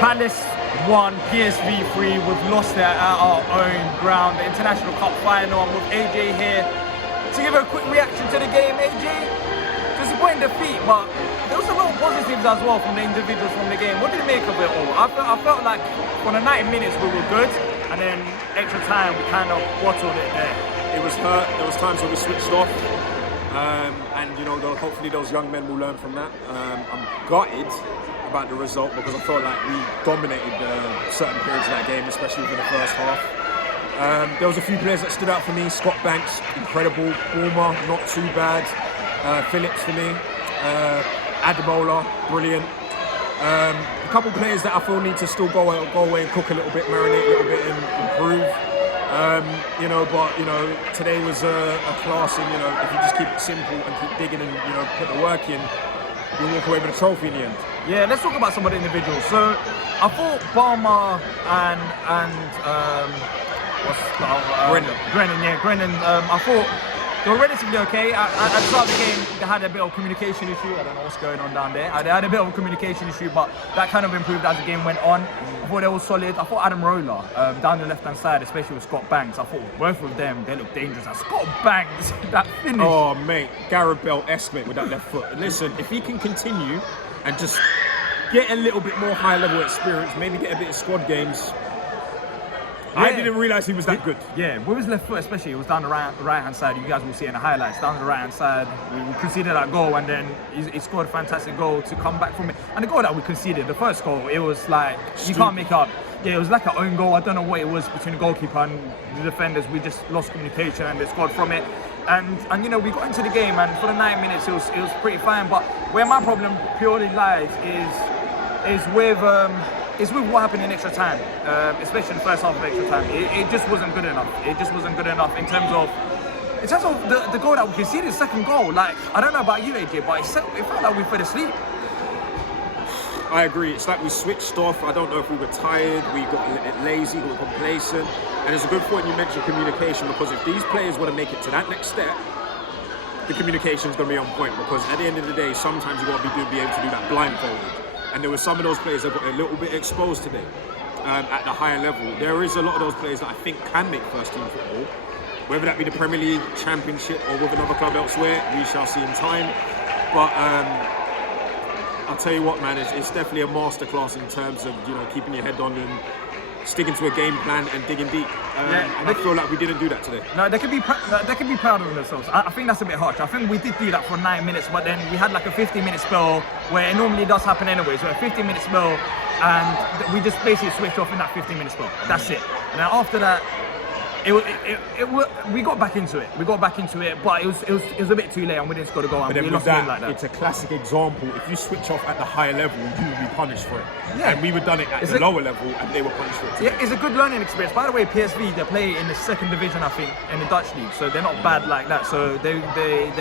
Palace 1, PSV 3. We've lost it at our own ground. The International Cup final. I'm with AJ here to give a quick reaction to the game. AJ, disappointing defeat, but there was a lot of positives as well from the individuals from the game. What did you make of it all? I felt like for the 90 minutes we were good, and then extra time we kind of bottled it there. It was hurt. There was times where we switched off, and you know, hopefully those young men will learn from that. I'm gutted about the result because I felt like we dominated certain periods of that game, especially within the first half. There was a few players that stood out for me. Scott Banks, incredible. Borma, not too bad. Phillips for me. Ademola, brilliant. A couple players that I feel need to still go away and cook a little bit, marinate a little bit, and improve. You know, but you know, today was a class, and you know, if you just keep it simple and keep digging and you know, put the work in, you'll walk away with a trophy in the end. Yeah, let's talk about some of the individuals. So I thought Barma and Brennan. I thought they were relatively okay. At the start of the game, they had a bit of communication issue. I don't know what's going on down there. They had a bit of a communication issue, but that kind of improved as the game went on. I thought they were solid. I thought Adam Roller down the left-hand side, especially with Scott Banks, I thought both of them, they looked dangerous. And Scott Banks, that finish. Oh, mate, Gareth Bale-esque, mate, with that left foot. Listen, if he can continue and just get a little bit more high-level experience, maybe get a bit of squad games. Yeah. I didn't realise he was that good. Yeah, with his left foot especially, it was down the right-hand side. You guys will see in the highlights, down the right-hand side. We conceded that goal, and then he scored a fantastic goal to come back from it. And the goal that we conceded, the first goal, it was like, you can't make up. Yeah, it was like an own goal. I don't know what it was between the goalkeeper and the defenders. We just lost communication, and they scored from it. And you know, we got into the game, and for the 9 minutes, it was pretty fine. But where my problem purely lies is with what happened in extra time, especially in the first half of extra time. It just wasn't good enough. It just wasn't good enough in terms of the goal that we conceded, the second goal. Like, I don't know about you, AJ, but it felt like we fell asleep. I agree. It's like we switched off. I don't know if we were tired, we got a little lazy, we were complacent. And it's a good point you mentioned communication, because if these players want to make it to that next step, the communication is going to be on point, because at the end of the day, sometimes you've got to be able to do that blindfolded. And there were some of those players that got a little bit exposed today at the higher level. There is a lot of those players that I think can make first team football, whether that be the Premier League, Championship, or with another club elsewhere. We shall see in time. But I'll tell you what, man, it's definitely a masterclass in terms of, you know, keeping your head on and sticking to a game plan and digging deep. And I feel like we didn't do that today. No, they can be proud of themselves. I think that's a bit harsh. I think we did do that for 9 minutes, but then we had like a 15-minute spell where it normally does happen anyway. So a 15-minute spell, and we just basically switched off in that 15-minute spell. That's it. And then after that, we got back into it. But it was a bit too late, and we didn't score the goal. And but we then lost with the game that, like that. it's a classic example. If you switch off at the higher level, you will be punished for it. Yeah. And we were done it at the lower level, and they were punished for it too. Yeah, it's a good learning experience. By the way, PSV, they play in the second division, I think, in the Dutch league, so they're not bad like that. So they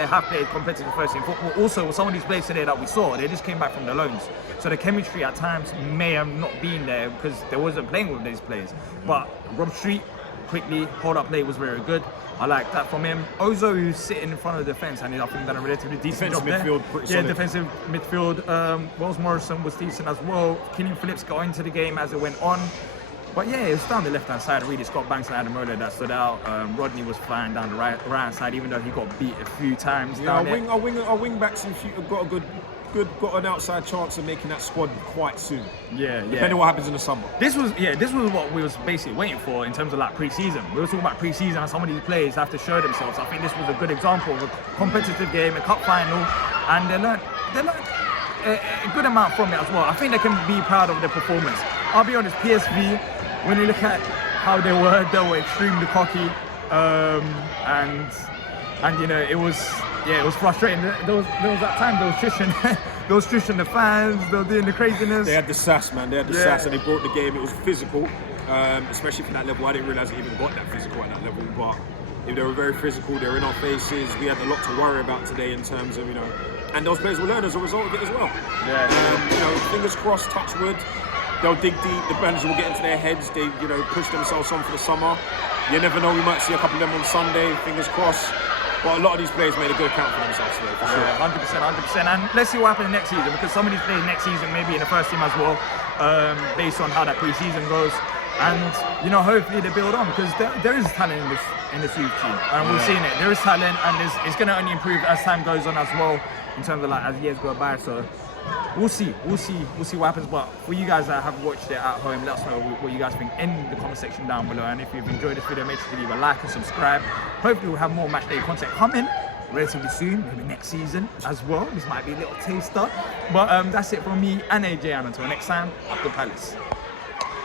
have played competitive first team football. Also, some of these players today that we saw, they just came back from the loans. So the chemistry at times may have not been there because they wasn't playing with these players. But Rob Street, quickly, hold-up play was very good. I like that from him. Ozo, who's sitting in front of the defence, and I think done a relatively decent job midfield, there. pretty solid. Defensive midfield. Wells Morrison was decent as well. Killian Phillips got into the game as it went on. But yeah, it was down the left-hand side, really. Scott Banks and Adam Roller that stood out. Rodney was fine down the right-hand side, even though he got beat a few times down there. Our wing backs in future got an outside chance of making that squad quite soon. Yeah. Depending on what happens in the summer. This was what we was basically waiting for in terms of like pre-season. We were talking about pre-season, and some of these players have to show themselves. I think this was a good example of a competitive game, a cup final, and they learned a good amount from it as well. I think they can be proud of their performance. I'll be honest, PSV, when you look at how they were extremely cocky, and you know, it was frustrating. There was that time, there was Trishan, the fans, they were doing the craziness. They had the sass, man. They had the sass, and they brought the game. It was physical, especially from that level. I didn't realise it even got that physical at that level, but they were very physical. They were in our faces. We had a lot to worry about today in terms of, you know, and those players will learn as a result of it as well. Yeah. You know, fingers crossed, touch wood. They'll dig deep. The managers will get into their heads. They, you know, push themselves on for the summer. You never know. We might see a couple of them on Sunday. Fingers crossed. But a lot of these players made a good account for themselves today, for sure. 100%. And let's see what happens next season, because some of these players next season, maybe in the first team as well, based on how that pre-season goes. And you know, hopefully they build on, because there is talent in this youth team, and we've seen it. There is talent, and it's going to only improve as time goes on as well, in terms of like as years go by. So we'll see what happens. But for you guys that have watched it at home, let us know what you guys think in the comment section down below. And if you've enjoyed this video, make sure to leave a like and subscribe. Hopefully we'll have more match day content coming relatively soon, maybe next season as well. This might be a little taster. But that's it from me and AJ, and until next time, up the Palace.